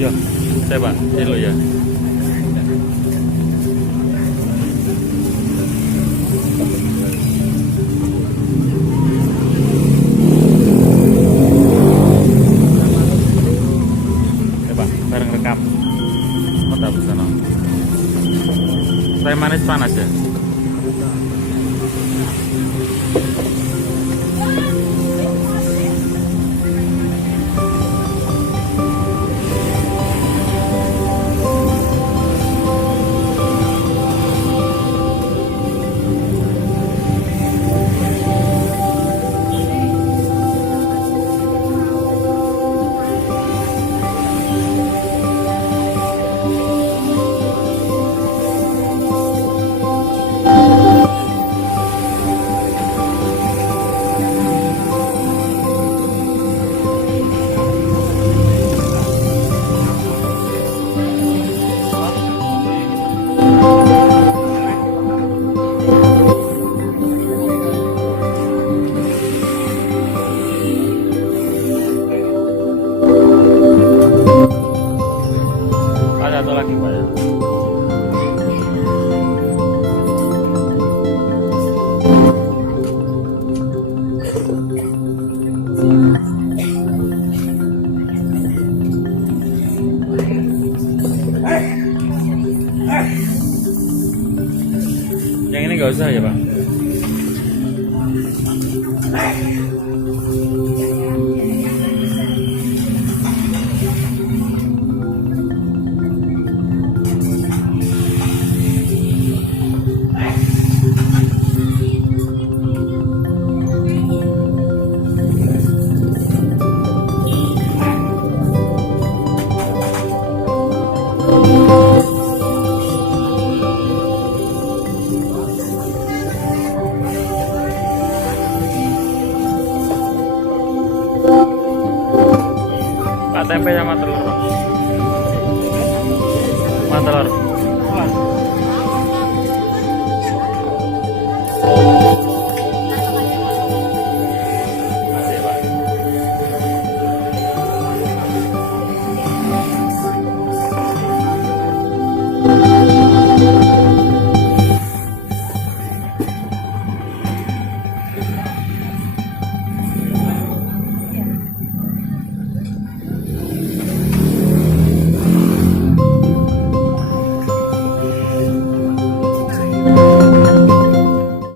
Yo, saya Pak, dulu ya. Ya Pak, bareng rekam. Kota Busana. Teh manis panas ya. Ada satu lagi Pak ya. Yang ini nggak usah ya Pak. Pak, tempe sama telur Pak. Sama telur.